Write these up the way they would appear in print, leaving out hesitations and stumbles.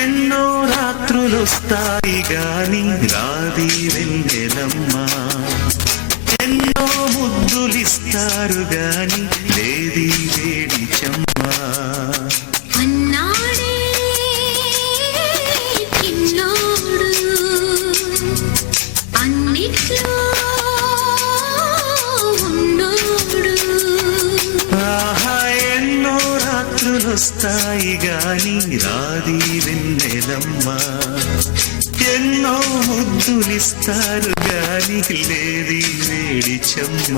ఎన్నో రాత్రులొస్తాయి గాని రాది వెన్నెలమ్మ, ఎన్నో ముద్దులిస్తారు గాని లేది వేడి చెమ్మ. అన్నాడే చిన్నోడు అన్నిట్లో ఉన్నోడు. ఆహా ఎన్నో రాత్రులొస్తాయి గాని రాది వెన్నెలమ్మ, ఎన్నో ముద్దులిస్తారు గాని లేది వేడి చెమ్మ.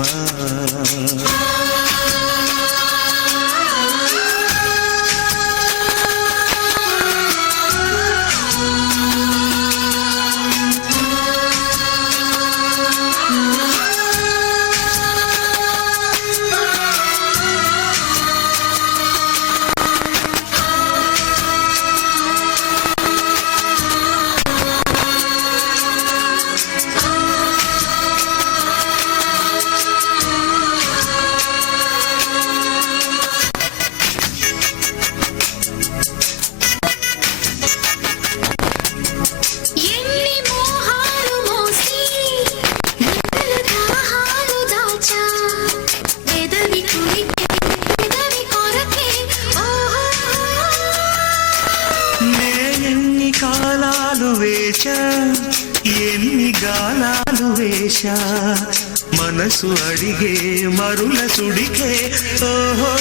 నేనెన్ని కాలాలు వేచా ఎన్ని గాలాలు వేశా, మనసు అడిగే మరుల సుడికే ఓహో.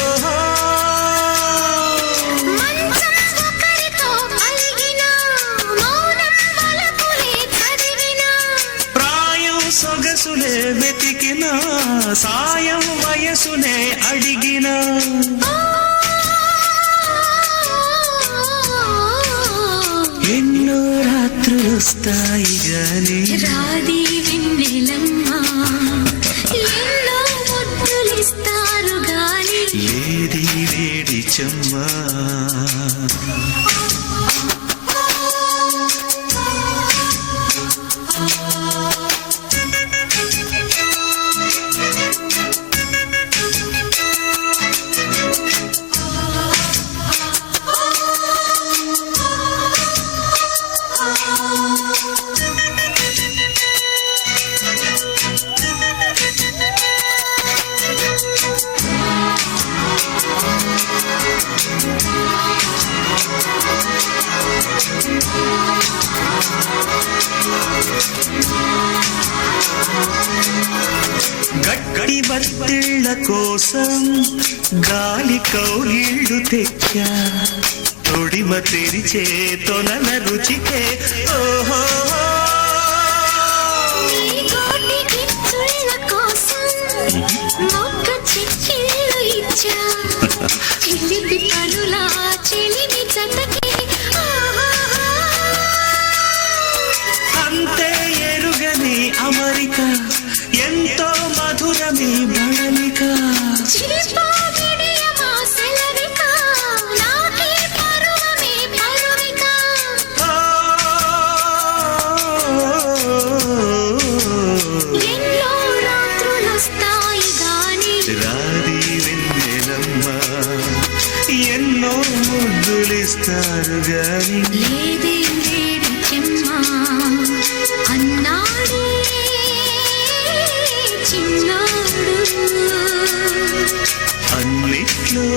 ప్రాయం సొగసులే వెతికినా, సాయం వయసునే అడిగినా, ఎన్నో రాత్రులొస్తాయి గాని రాది వెన్నెలమ్మ, ఎన్నో ముద్దులిస్తారు గాని లేది వేడి చెమ్మ. గట్టి బత్తిళ్ళ కోసం గాలి కౌగిళ్ళు తెచ్చా, తొడిమ తెరిచే తొలల రుచికే ఓహో. చిలిపి పనులా చెలిమి చతకి అంతే ఎరుగని అమరిక, ఎంతో మధురమి బళలిక. రాది వెన్నెలమ్మ, ఎన్నో ముద్దులిస్తారు గాని లేదే వేడి చెమ్మ. అన్నాడే చిన్నాడు అన్నిట్లో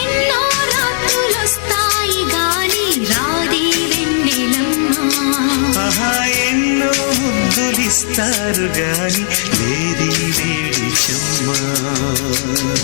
ఎన్నో రాత్రులొస్తాయి గాని రాది వెన్నెలమ్మ, ఆహా ఎన్నో ముద్దులిస్తారు గాని